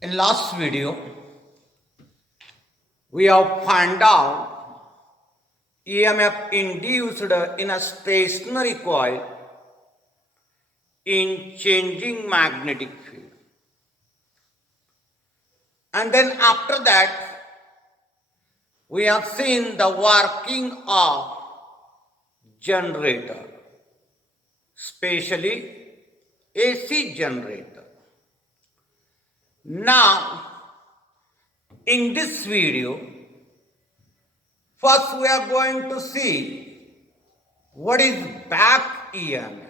In last video, we have found out EMF induced in a stationary coil in changing magnetic field. And then after that, we have seen the working of generator, especially AC generator. Now, in this video, first we are going to see what is back EMF.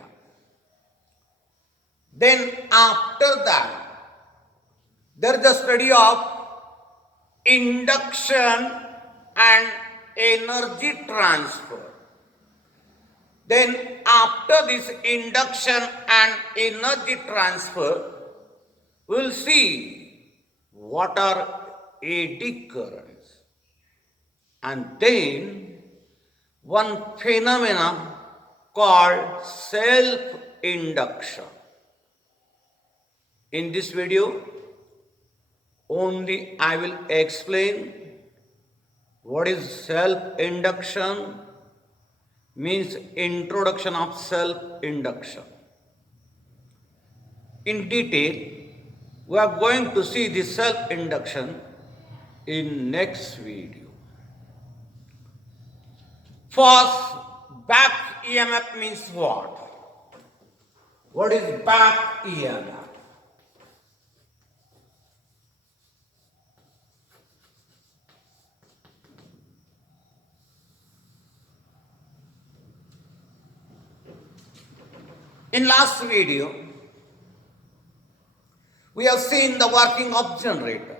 Then after that, there is a study of induction and energy transfer. Then after this induction and energy transfer, we will see what are eddy currents. And then one phenomenon called self-induction. In this video, only I will explain what is self-induction, means introduction of self-induction. In detail, we are going to see the self-induction in next video. First, back EMF means what? What is back EMF? In last video, we have seen the working of generator.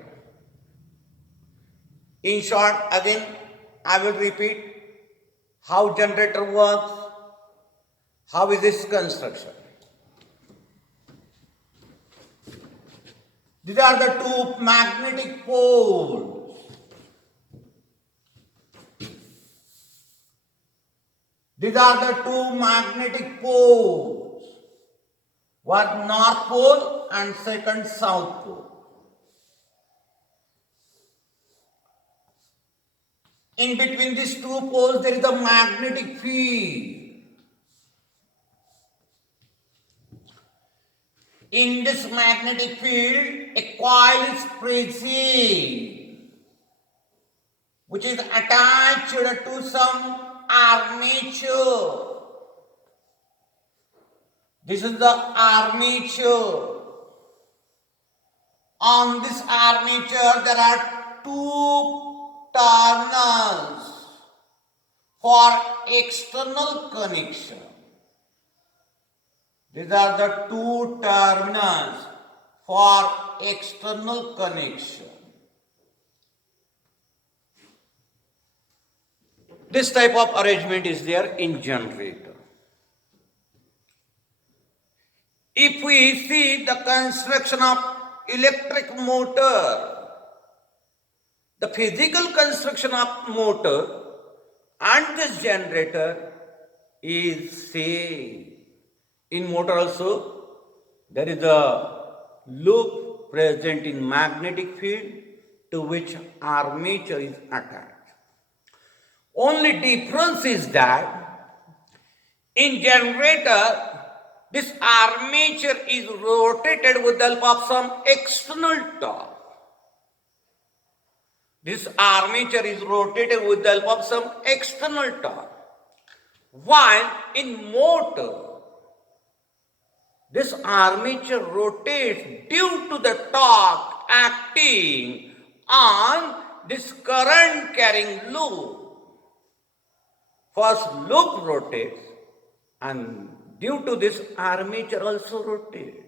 In short, again, I will repeat how generator works, how is its construction. These are the two magnetic poles. These are the two magnetic poles. One north pole and second south pole. In between these two poles, there is a magnetic field. In this magnetic field, a coil is present, which is attached to some armature. This is the armature. On this armature, there are two terminals for external connection. These are the two terminals for external connection. This type of arrangement is there in generator. If we see the construction of electric motor, the physical construction of motor and this generator is same. In motor also, there is a loop present in magnetic field to which armature is attached. Only difference is that in generator, this armature is rotated with the help of some external torque. This armature is rotated with the help of some external torque. While in motor, this armature rotates due to the torque acting on this current carrying loop. First loop rotates and due to this armature also rotates.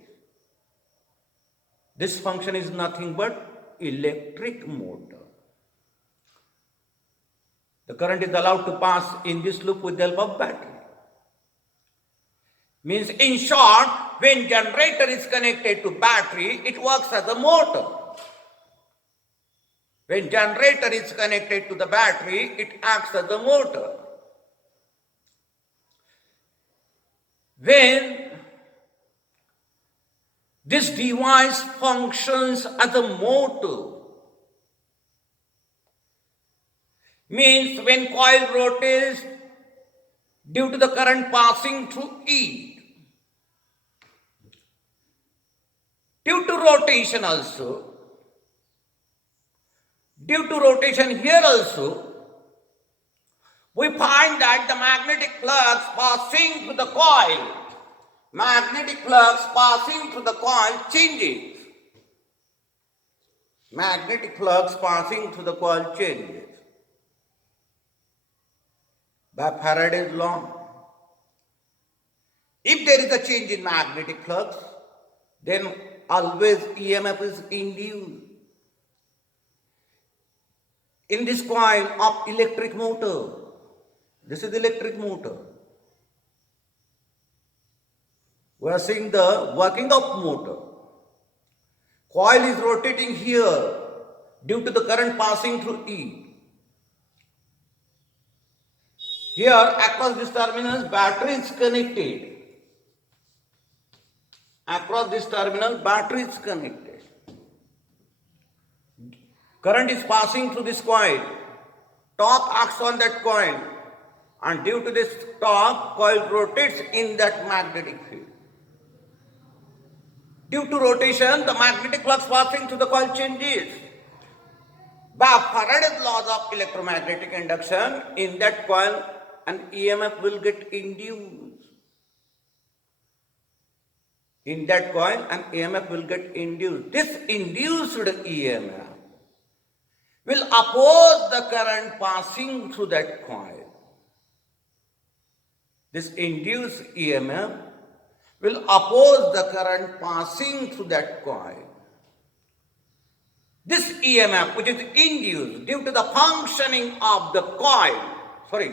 This function is nothing but electric motor. The current is allowed to pass in this loop with the help of battery. Means in short, when generator is connected to battery, it works as a motor. When generator is connected to the battery, it acts as a motor. When This device functions as a motor. Means when coil rotates due to the current passing through it, due to rotation here also, we find that the magnetic flux passing through the coil changes. Magnetic flux passing through the coil changes by Faraday's law. If there is a change in magnetic flux, then always EMF is induced. In this coil of electric motor, this is electric motor. We are seeing the working of motor. Coil is rotating here due to the current passing through it. Here across this terminal battery is connected. Current is passing through this coil. Torque acts on that coil, and due to this torque, coil rotates in that magnetic field. Due to rotation, the magnetic flux passing through the coil changes. By Faraday's laws of electromagnetic induction, in that coil, an EMF will get induced. In that coil, an EMF will get induced. This induced EMF will oppose the current passing through that coil. This induced EMF will oppose the current passing through that coil. This EMF, which is induced due to the functioning of the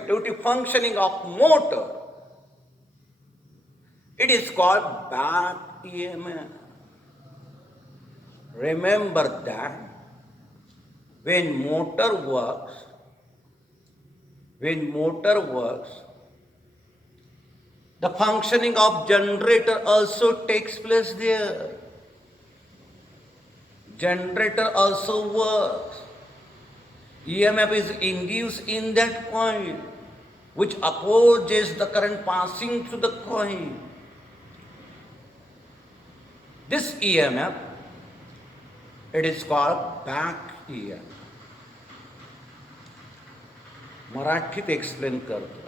due to functioning of motor, it is called back EMF. Remember that when motor works, the functioning of generator also takes place there. Generator also works. EMF is induced in that coil, which opposes the current passing through the coil. This EMF, it is called back EMF. मराठीत explain करतो.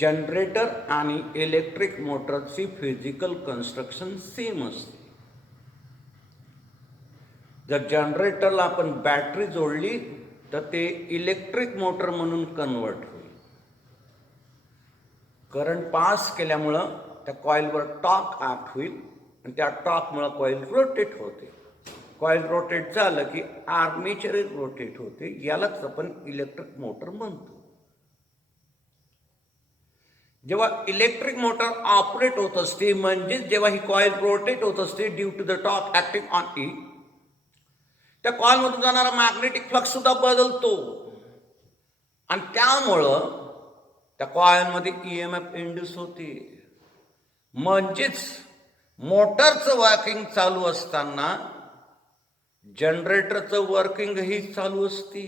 Generator आणि electric मोटरची physical construction same असते. जर जनरेटरला आपण battery जोडली तर ते इलेक्ट्रिक मोटर म्हणून कन्वर्ट होईल. करंट पास केल्यामुळं त्या कॉइलवर टॉर्क ॲक्ट होईल आणि त्या टॉर्कमुळं कॉइल रोटेट होते. कॉइल रोटेट झालं की आर्मेचर रोटेट होते. यालाच आपण इलेक्ट्रिक मोटर म्हणतो. जेव्हा इलेक्ट्रिक मोटर ऑपरेट होत असते, म्हणजे जेव्हा ही कॉइल रोटेट होत असते due to the torque acting on it, त्या कॉइलमधून जाणारा मॅग्नेटिक फ्लक्स सुद्धा बदलतो आणि त्यामुळं त्या कॉइलमध्ये EMF इंड्यूस होते. म्हणजेच मोटरचं वर्किंग चालू असताना जनरेटरचं वर्किंग ही चालू असते.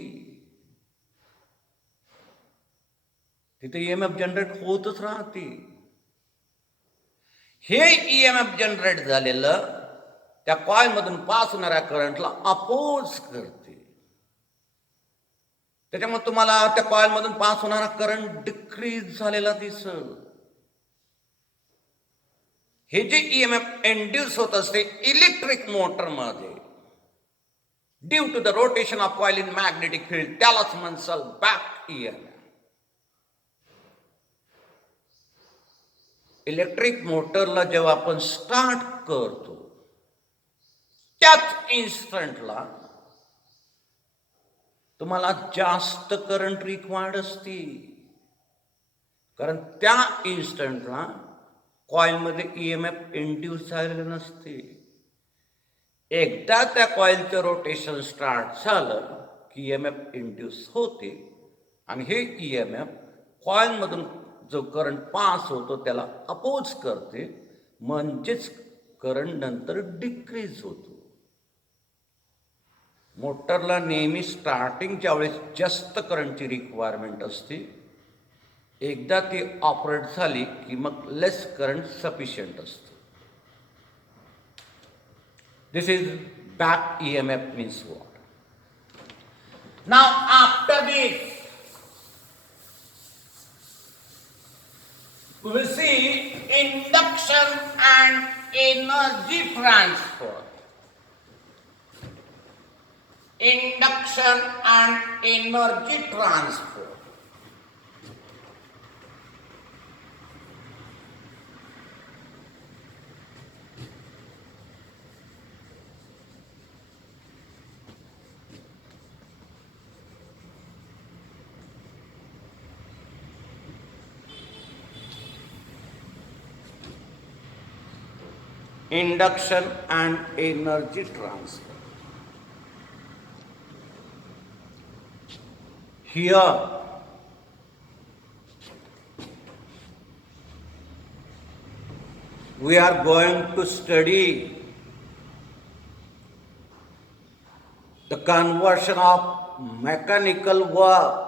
तिथे EMF जनरेट होतच राहते. हे EMF जनरेट झालेलं त्या कॉइलमधून पास होणाऱ्या करंटला अपोज करते. त्याच्यामुळे तुम्हाला त्या कॉइलमधून पास होणारा करंट डिक्रीज झालेला दिसेल. हे जे EMF इंड्यूस होत असते इलेक्ट्रिक मोटरमध्ये due to the rotation of coil in magnetic field, त्यालाच म्हणसाल बॅक EMF. इलेक्ट्रिक मोटरला जेव्हा आपण स्टार्ट करतो त्याच इन्स्टंटला तुम्हाला जास्त करंट रिक्वायर्ड असते, कारण त्या इन्स्टंटला कॉइलमध्ये EMF इंड्यूस झालेलं नसते. एकदा त्या कॉइलचं रोटेशन स्टार्ट झालं की EMF इंड्यूस होते आणि हे EMF कॉइलमधून जो करंट पास होतो त्याला अपोज करते. म्हणजेच करंट नंतर डिक्रीज होतो. मोटरला नेहमी स्टार्टिंगच्या वेळेस जास्त करंटची रिक्वायरमेंट असते. एकदा ती ऑपरेट झाली की मग लेस करंट सफिशियंट असतं. This is back EMF means what. Now after this we will see induction and energy transfer. Induction and energy transfer. Induction and energy transfer. Here we are going to study the conversion of mechanical work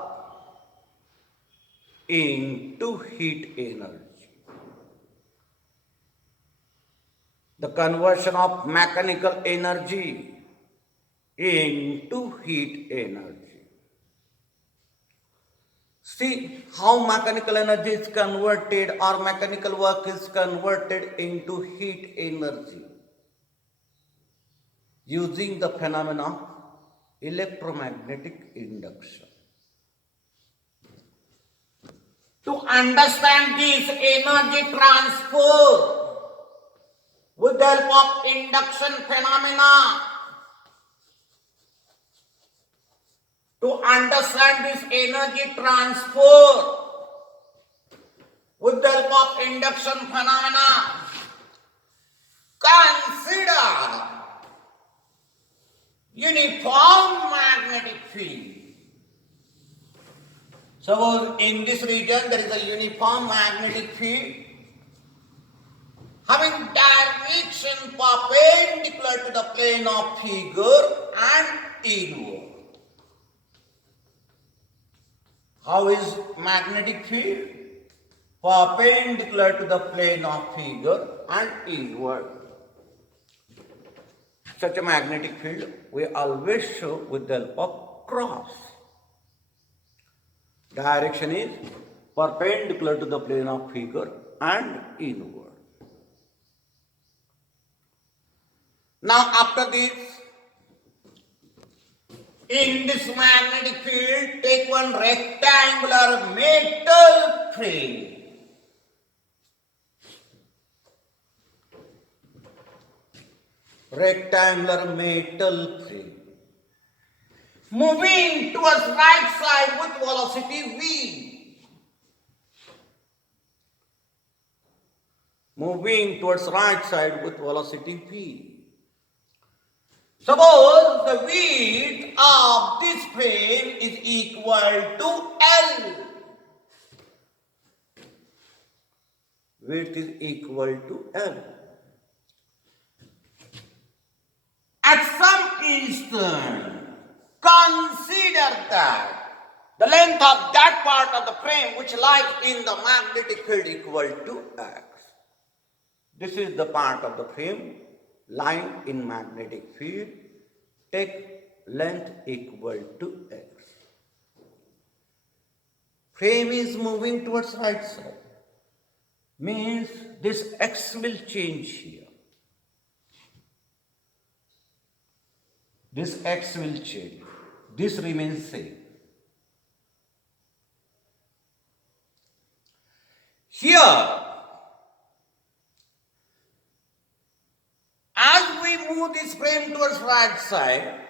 into heat energy. The conversion of mechanical energy into heat energy. See how mechanical energy is converted or mechanical work is converted into heat energy using the phenomenon of electromagnetic induction. To understand this energy transfer with the help of induction phenomena, to understand this energy transfer with the help of induction phenomena, consider uniform magnetic field. Suppose in this region there is a uniform magnetic field having direction perpendicular to the plane of figure and inward. How is magnetic field? Perpendicular to the plane of figure and inward. Such a magnetic field we always show with the help of cross. Direction is perpendicular to the plane of figure and inward. Now after this, in this magnetic field, take one rectangular metal frame. Rectangular metal frame. Moving towards right side with velocity v. Moving towards right side with velocity v. Suppose the width of this frame is equal to L. Width is equal to L. At some instant, consider that the length of that part of the frame which lies in the magnetic field equal to X. This is the part of the frame lying in magnetic field. Take length equal to X. Frame is moving towards right side. Means this X will change here. This X will change. This remains same. Here, as we move this frame towards right side,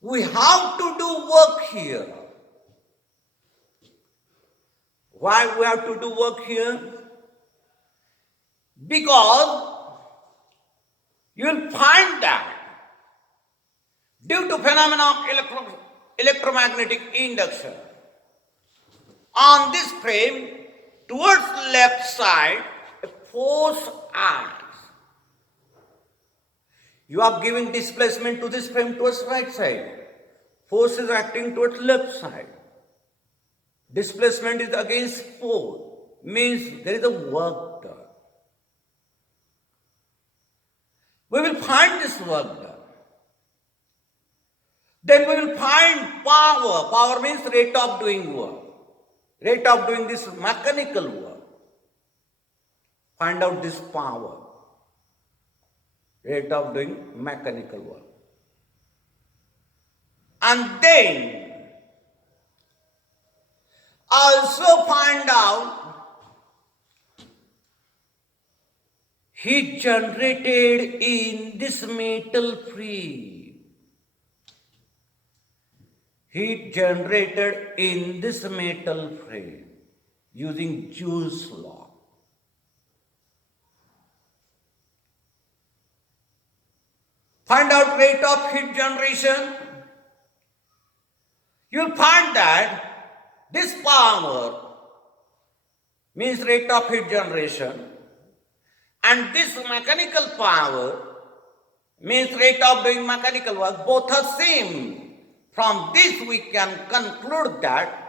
we have to do work here. Why we have to do work here? Because you will find that due to phenomena of electromagnetic induction, on this frame towards left side, a force acts. You are giving displacement to this frame towards right side. Force is acting towards left side. Displacement is against force. Means there is a work done. We will find this work done. Then we will find power. Power means rate of doing work. Rate of doing this mechanical work. Find out this power. Rate of doing mechanical work. And then also find out heat generated in this metal frame. Heat generated in this metal frame using Joule's law. Find out rate of heat generation. You'll find that this power means rate of heat generation and this mechanical power means rate of doing mechanical work. Both are same. From this we can conclude that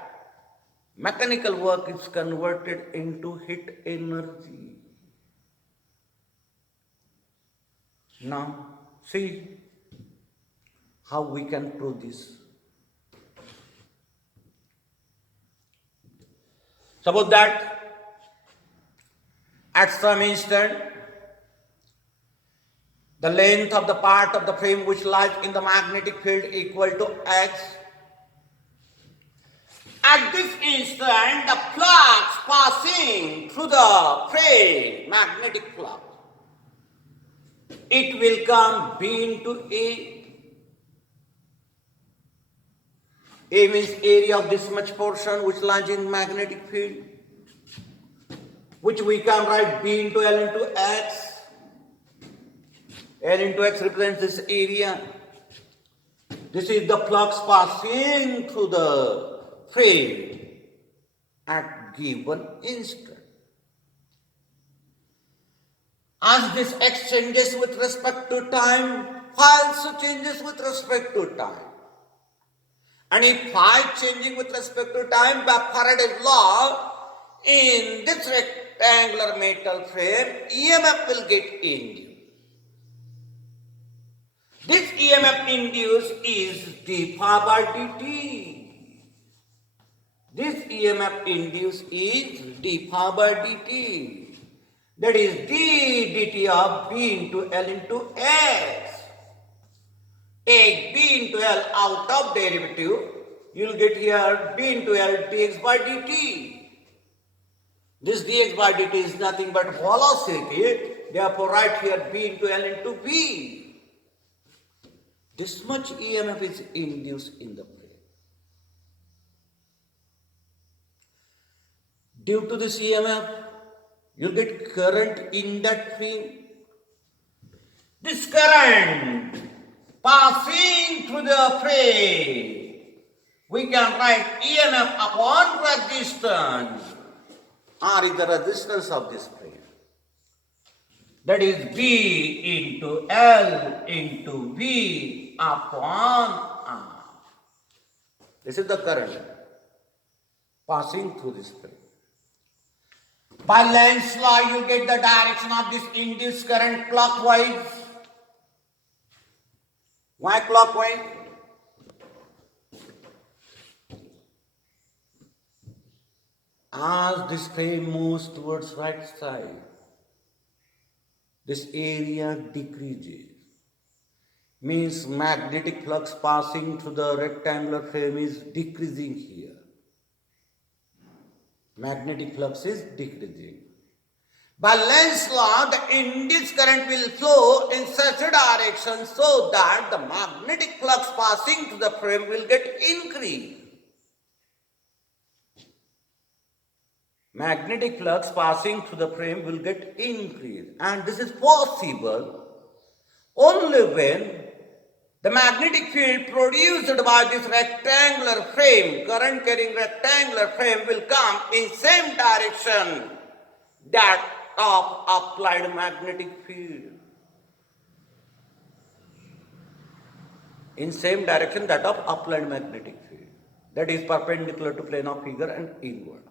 mechanical work is converted into heat energy. Now, see how we can prove this. Suppose that at some instant, the length of the part of the frame which lies in the magnetic field equal to x. At this instant, the flux passing through the frame, magnetic flux, it will come B into A. A means area of this much portion which lies in magnetic field, which we can write B into L into X. L into X represents this area. This is the flux passing through the frame at given instant. As this X changes with respect to time, phi also changes with respect to time. And if phi changing with respect to time by Faraday's law, in this rectangular metal frame, EMF will get induced. This EMF induced is d phi by dt. This EMF induced is d phi by dt. That is d dt of B into L into X. Take B into L out of derivative, you will get here B into L dx by dt. This dx by dt is nothing but velocity. Therefore, write here B into L into B. This much EMF is induced in the frame. Due to this EMF, you will get current in that frame. This current passing through the frame, we can write EMF upon resistance. R is the resistance of this frame. That is B into L into V upon R. This is the current passing through this frame. By Lenz's law, you get the direction of this induced current clockwise. Why clockwise? As this frame moves towards right side, this area decreases. Means magnetic flux passing through the rectangular frame is decreasing here. Magnetic flux is decreasing. By Lenz's law, the induced current will flow in such a direction so that the magnetic flux passing through the frame will get increased. Magnetic flux passing through the frame will get increased. And this is possible only when the magnetic field produced by this rectangular frame, current carrying rectangular frame, will come in same direction that of applied magnetic field. In same direction that of applied magnetic field. That is perpendicular to plane of figure and inward.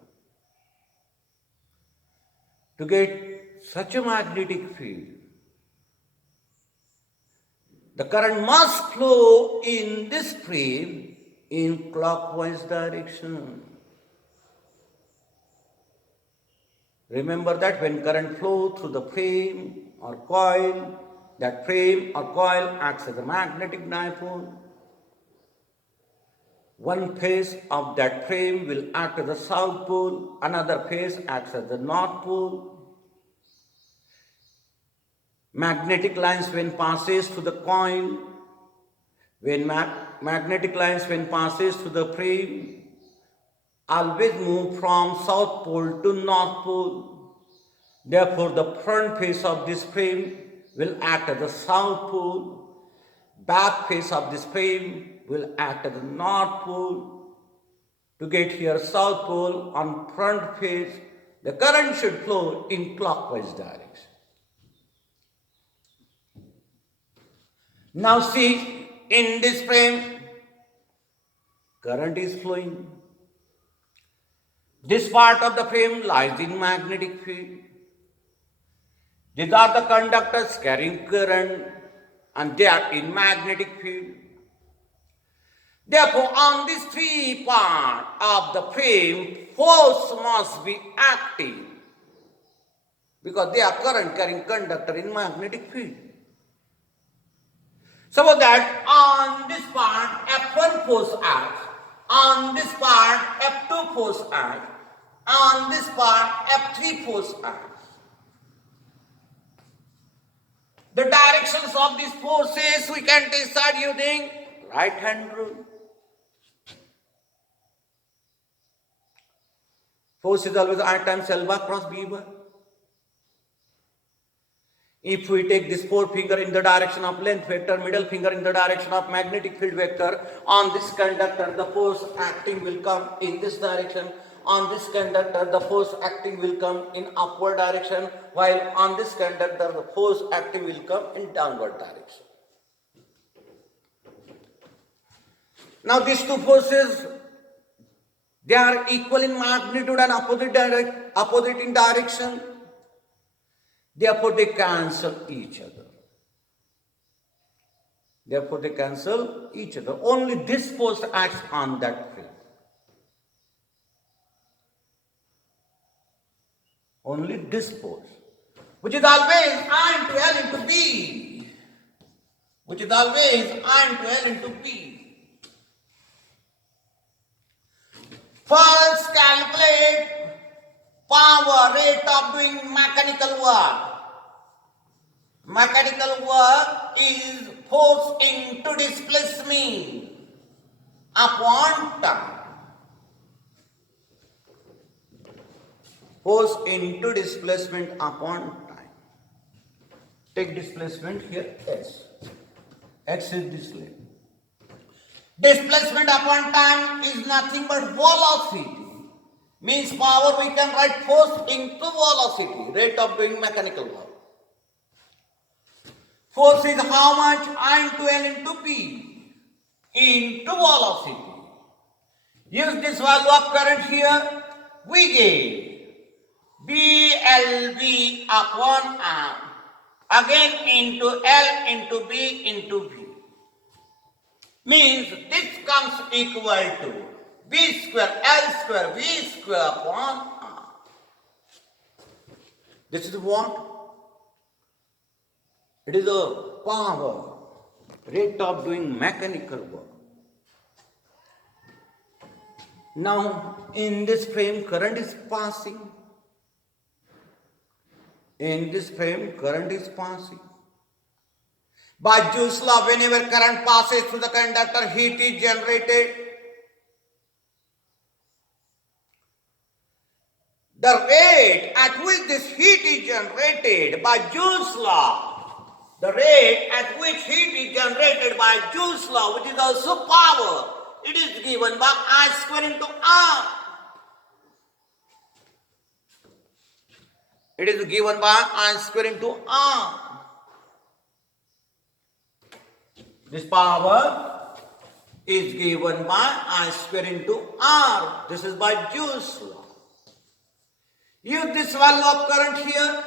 To get such a magnetic field, the current must flow in this frame in clockwise direction. Remember that when current flows through the frame or coil, that frame or coil acts as a magnetic dipole. One face of that frame will act as the south pole, another face acts as the north pole. Magnetic lines when passes through the coil, when magnetic lines when passes through the frame, always move from south pole to north pole. Therefore, the front face of this frame will act as the south pole, back face of this frame will act as the north pole. To get here south pole on front face, the current should flow in clockwise direction. Now see, in this frame, current is flowing. This part of the frame lies in magnetic field. These are the conductors carrying current and they are in magnetic field. Therefore, on these three parts of the frame, force must be acting because they are current carrying conductor in magnetic field. So that on this part, F1 force acts, on this part, F2 force acts, on this part, F3 force acts. The directions of these forces we can decide using right hand rule. Force is always I times L bar cross B bar. If we take this forefinger in the direction of length vector, middle finger in the direction of magnetic field vector, on this conductor the force acting will come in this direction. On this conductor the force acting will come in upward direction, while on this conductor the force acting will come in downward direction. Now these two forces, they are equal in magnitude and opposite in direction. Therefore, they cancel each other. Only this force acts on that frame. Only this force, which is always I into L into B. First, calculate power, rate of doing mechanical work. Mechanical work is force into displacement upon time. Force into displacement upon time. Take displacement here S. X is this length. Displacement upon time is nothing but velocity. Means power we can write force into velocity, rate of doing mechanical work. Force is how much? I into L into P into velocity. Use this value of current here. We get BLV upon R. Again into L into B into V. Means this comes equal to B square L square V square upon R. This is what? It is a power, rate of doing mechanical work. Now, in this frame, current is passing. By Joule's law, whenever current passes through the conductor, heat is generated. The rate at which this heat is generated by Joule's law, which is also power, it is given by I square into R. It is given by I square into R. This power is given by I square into R. This is by Joule's law. Use this value of current here.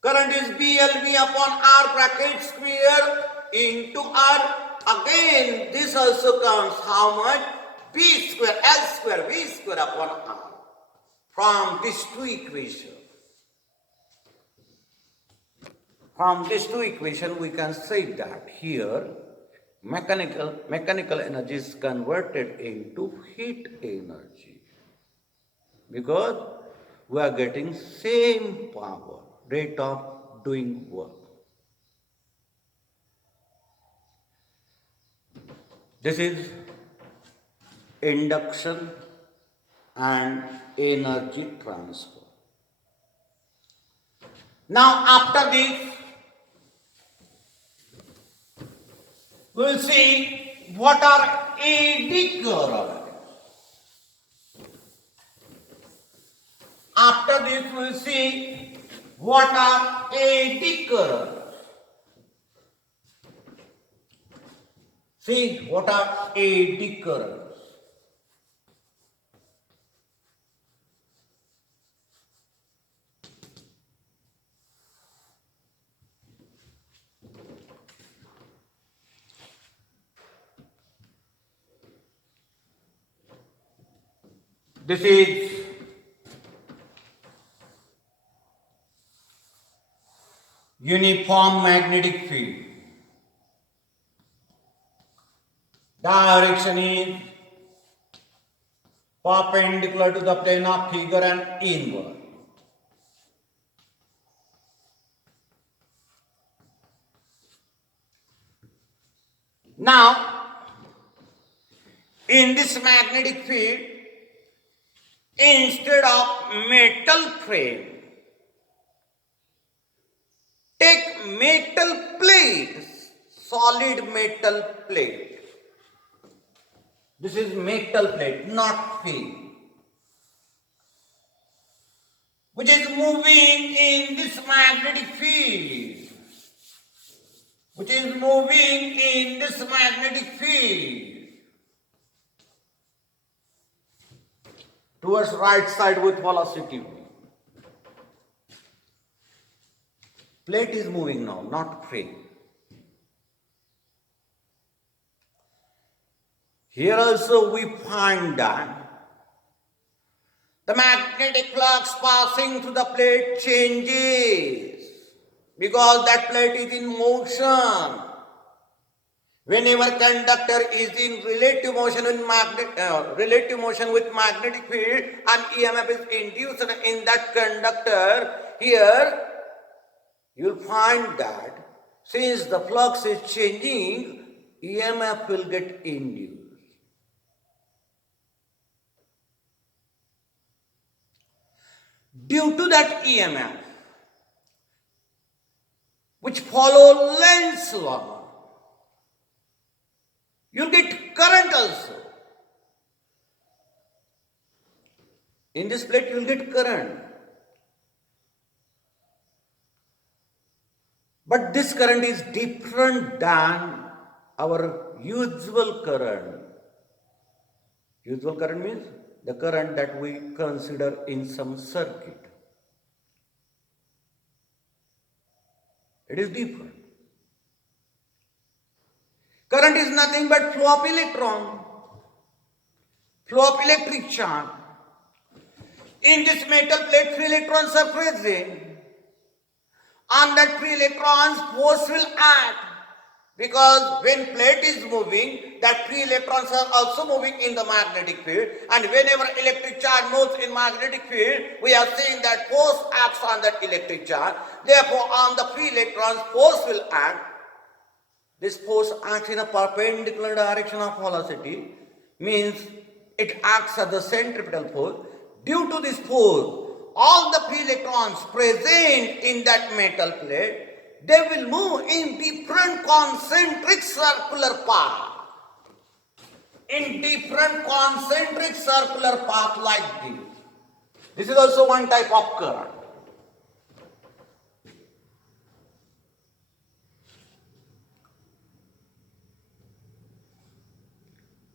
Current is BLV upon R bracket square into R. Again, this also comes how much? B square, L square, V square upon R. From these two equations. From these two equations, we can say that here mechanical energy is converted into heat energy, because we are getting same power, rate of doing work. This is induction and energy transfer. Now after this, we will see what are eddy currents. After this, we will see what are eddy currents. See what are eddy currents. This is uniform magnetic field. Direction is perpendicular to the plane of figure and inward. Now, in this magnetic field, instead of metal frame, take metal plate, solid metal plate. This is metal plate, not field, which is moving in this magnetic field. Which is moving in this magnetic field towards right side with velocity v. Plate is moving now, not frame. Here also we find that the magnetic flux passing through the plate changes, because that plate is in motion. Whenever conductor is in relative motion with magnetic field and EMF is induced in that conductor, here you will find that since the flux is changing, EMF will get induced. Due to that EMF, which follow Lenz's law, you'll get current also. In this plate, you'll get current. But this current is different than our usual current. Usual current means the current that we consider in some circuit. It is different. Current is nothing but flow of electron, flow of electric charge. In this metal plate, free electrons are present. On that free electrons, force will act. Because when plate is moving, that free electrons are also moving in the magnetic field. And whenever electric charge moves in magnetic field, we have seen that force acts on that electric charge. Therefore, on the free electrons, force will act. This force acts in a perpendicular direction of velocity, means it acts as the centripetal force. Due to this force, all the free electrons present in that metal plate, they will move in different concentric circular path. In different concentric circular path like this. This is also one type of current.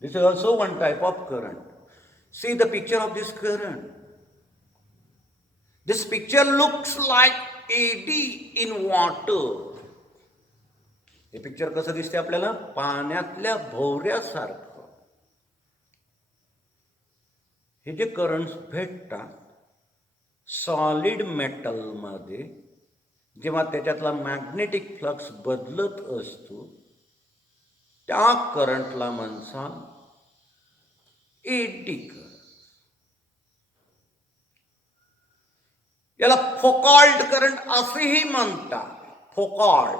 This is also one type of current. See the picture of this current. This picture looks like eddy in water. हे picture कसं दिसते आपल्याला? पाण्यातल्या भोवऱ्यासारखं. हे जे currents भेटतात solid मेटलमध्ये, जेव्हा त्याच्यातला magnetic flux बदलत असतो त्या करंटला म्हणतात एडी करंट. याला फोकॉल्ड करंट असेही म्हणतात. फोकॉल्ड,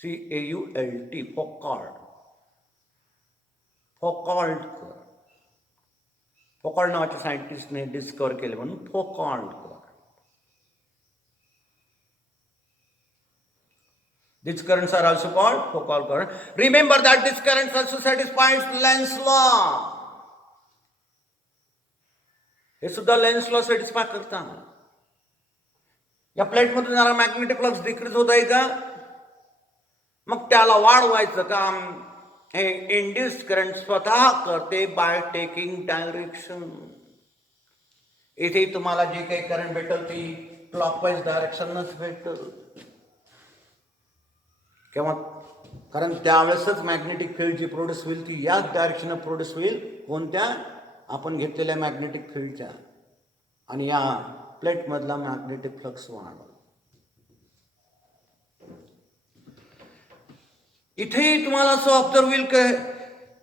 FAUCAULT, फोकॉल्ड. फोकॉल्ड करंट. फोकॉल्ड नावाच्या सायंटिस्टने डिस्कवर केले म्हणून फोकॉल्ड current. These currents are also called focal current. Remember that these currents also satisfies Lenz law. हे सुद्धा लेन्स लॉ सॅटिस्फाय करतात. या प्लेटमधून जरा मॅग्नेटिक फ्लक्स डिक्रीज होत आहे का, मग त्याला वाढवायचं काम हे इंड्यूस्ड करंट स्वतः करते बाय टेकिंग डायरेक्शन. इथे तुम्हाला जे काही करंट भेटल ती क्लॉकवाईज डायरेक्शनच भेटल. किंवा कारण त्यावेळेसच मॅग्नेटिक फील्ड जी प्रोड्यूस होईल ती याच डायरेक्शनला प्रोड्यूस होईल. कोणत्या? आपण घेतलेल्या मॅग्नेटिक फील्डच्या. आणि या प्लेटमधला मॅग्नेटिक फ्लक्स वाढवा. इथेही तुम्हाला असं ऑब्झर्व होईल की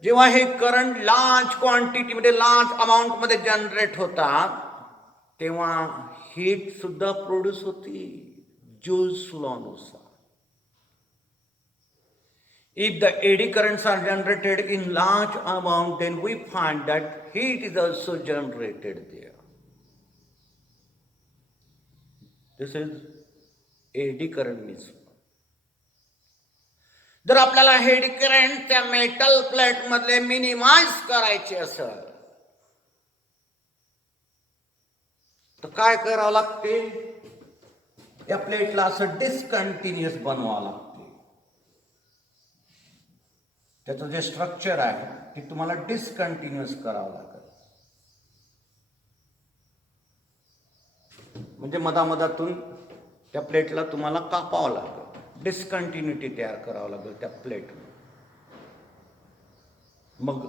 जेव्हा हे करंट लार्ज क्वांटिटीमध्ये लार्ज अमाऊंटमध्ये जनरेट होतात तेव्हा हीट सुद्धा प्रोड्यूस होती joules लॉनुसार. If the eddy currents are generated in large amount, then we find that heat is also generated there. This is eddy current means. जर आपल्याला eddy current त्या metal plate मधले minimise करायचे असेल तर काय करावं लागते? या प्लेटला असं डिस्कंटिन्युअस बनवावं लागतं. त्याचं जे स्ट्रक्चर आहे ते तुम्हाला डिस्कंटिन्युअस करावं लागेल. म्हणजे मधामधातून त्या प्लेटला तुम्हाला कापावं लागेल. डिस्कंटिन्युटी तयार करावं लागेल त्या प्लेटमध्ये. मग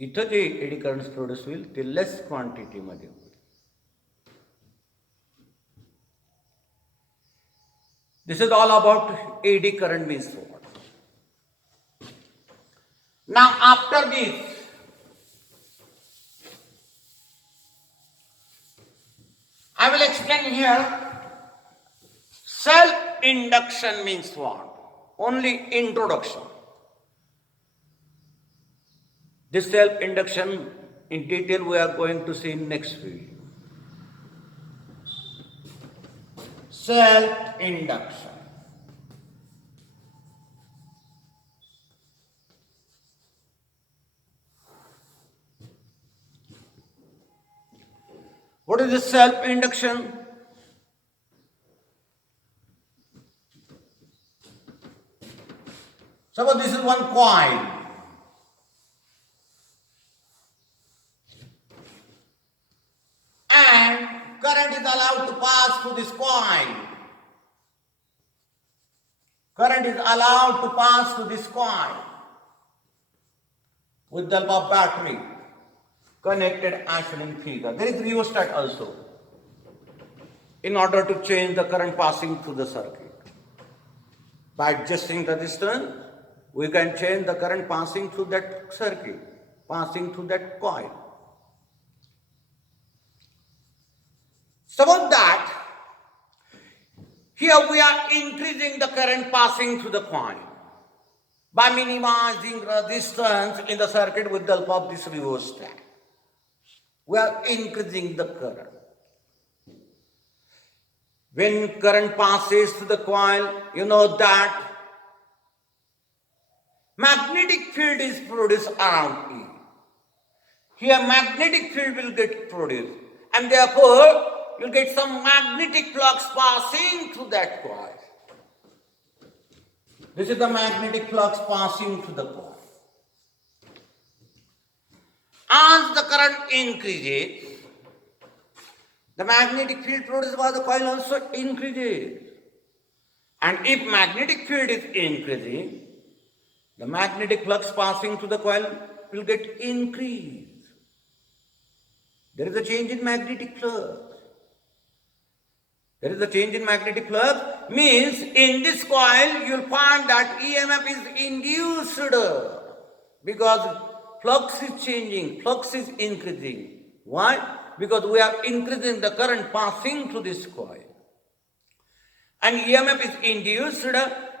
इथं जे एडी करंट्स प्रोड्यूस होईल ते लेस क्वांटिटीमध्ये होईल. This is all about eddy current means what. Now after this, I will explain here self-induction means what? Only introduction. This self-induction in detail we are going to see in next video. Self-induction. What is this self-induction? Suppose this is one coil. And current is allowed to pass through this coil. Current is allowed to pass through this coil with the help of battery. Connected as in figure. There is rheostat also in order to change the current passing through the circuit. By adjusting the distance, we can change the current passing through that circuit, passing through that coil. Suppose that here we are increasing the current passing through the coil by minimizing resistance in the circuit with the help of this rheostat. We are increasing the current. When current passes through the coil, you know that magnetic field is produced around it. Here magnetic field will get produced and therefore you'll get some magnetic flux passing through that coil. This is the magnetic flux passing through the coil. As the current increases, the magnetic field produced by the coil also increases. And if magnetic field is increasing, the magnetic flux passing through the coil will get increased. There is a change in magnetic flux. There is a change in magnetic flux means in this coil you will find that EMF is induced because flux is changing, flux is increasing. Why? Because we are increasing the current passing through this coil. And EMF is induced.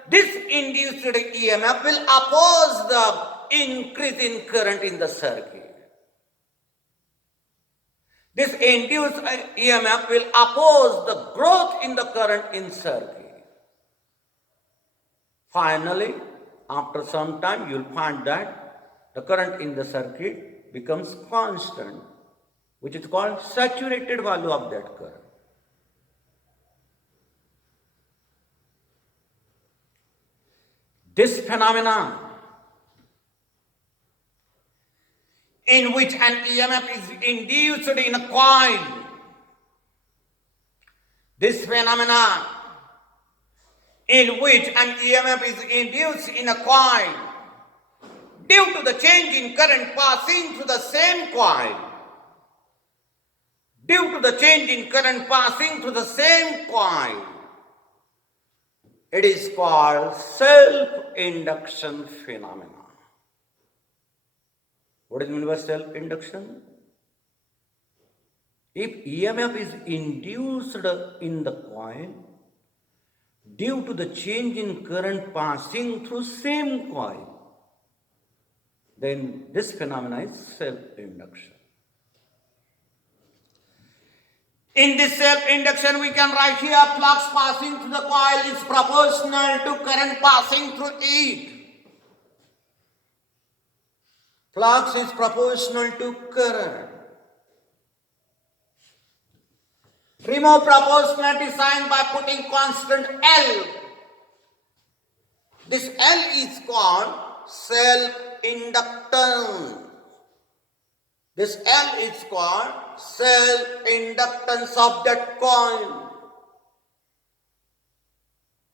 This induced EMF will oppose the increase in current in the circuit. This induced EMF will oppose the growth in the current in circuit. Finally, after some time, you will find that the current in the circuit becomes constant, which is called saturated value of that current. This phenomenon in which an EMF is induced in a coil, this phenomenon in which an EMF is induced in a coil due to the change in current passing through the same coil, due to the change in current passing through the same coil, it is called self-induction phenomenon. What is meant by self-induction? If EMF is induced in the coil due to the change in current passing through same coil, then this phenomenon is self-induction. In this self-induction, we can write here flux passing through the coil is proportional to current passing through it. Flux is proportional to current. Remove proportionality sign by putting constant L. This L is called self-inductance. This L is called self-inductance of that coil.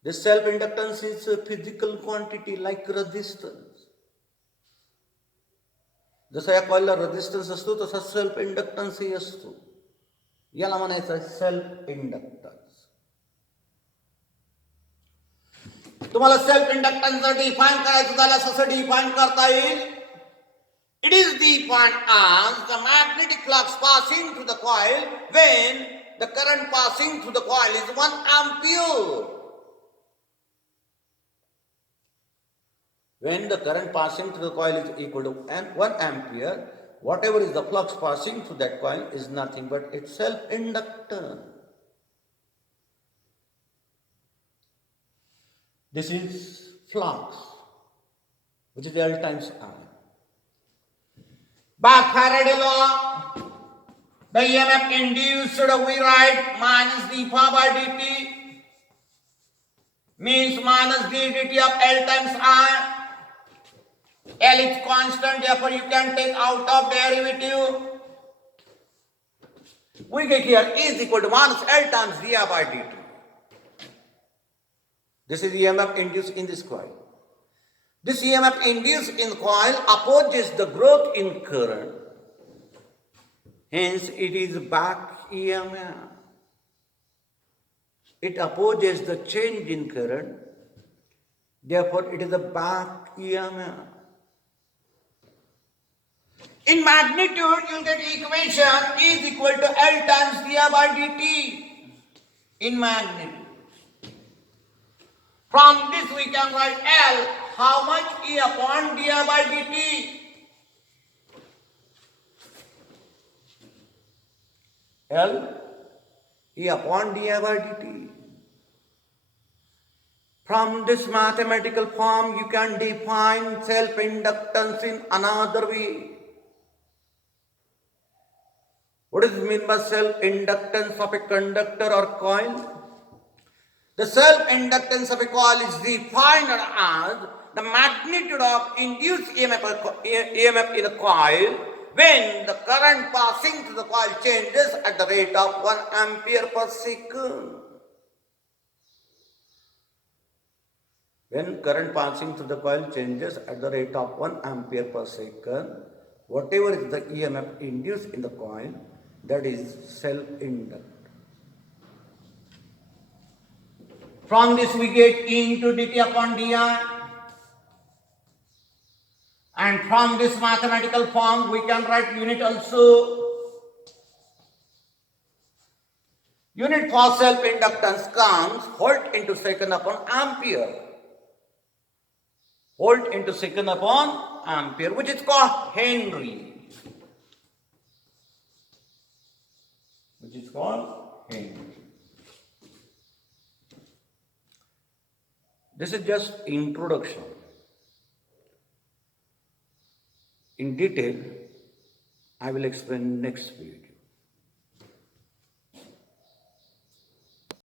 This self-inductance is a physical quantity like resistance. जसा या कॉइलला resistance असतो तसा self इंडक्टन्सही असतो. याला म्हणायचं self inductance. तुम्हाला self inductance जर define करायचं झाल्यास असं डिफाइन करता येईल. It is defined as the magnetic flux passing through the coil when the current passing through the coil is 1 ampere. When the current passing through the coil is equal to 1 ampere, whatever is the flux passing through that coil is nothing but its self-inductance. This is flux, which is L times I. By Faraday law, the EMF induced, we write minus dphi by dt means minus d dt of L times I. L is constant, therefore you can take out of derivative. We get here E is equal to minus L times di by dt. This is EMF induced in this coil. This EMF induced in coil opposes the growth in current. Hence it is back EMF. It opposes the change in current. Therefore it is a back EMF. In magnitude, you will get equation E is equal to L times di by dt in magnitude. From this we can write L, how much E upon di by dt. L, E upon di by dt. From this mathematical form, you can define self-inductance in another way. What does it mean by self-inductance of a conductor or coil? The self-inductance of a coil is defined as the magnitude of induced EMF in a coil when the current passing through the coil changes at the rate of 1 ampere per second. When current passing through the coil changes at the rate of 1 ampere per second, whatever is the EMF induced in the coil, that is self-induct. From this we get E into dt upon di. And from this mathematical form we can write unit also. Unit for self-inductance comes volt into second upon ampere. Volt into second upon ampere, which is called Henry. Which is called Henry. This is just introduction. In detail, I will explain next video.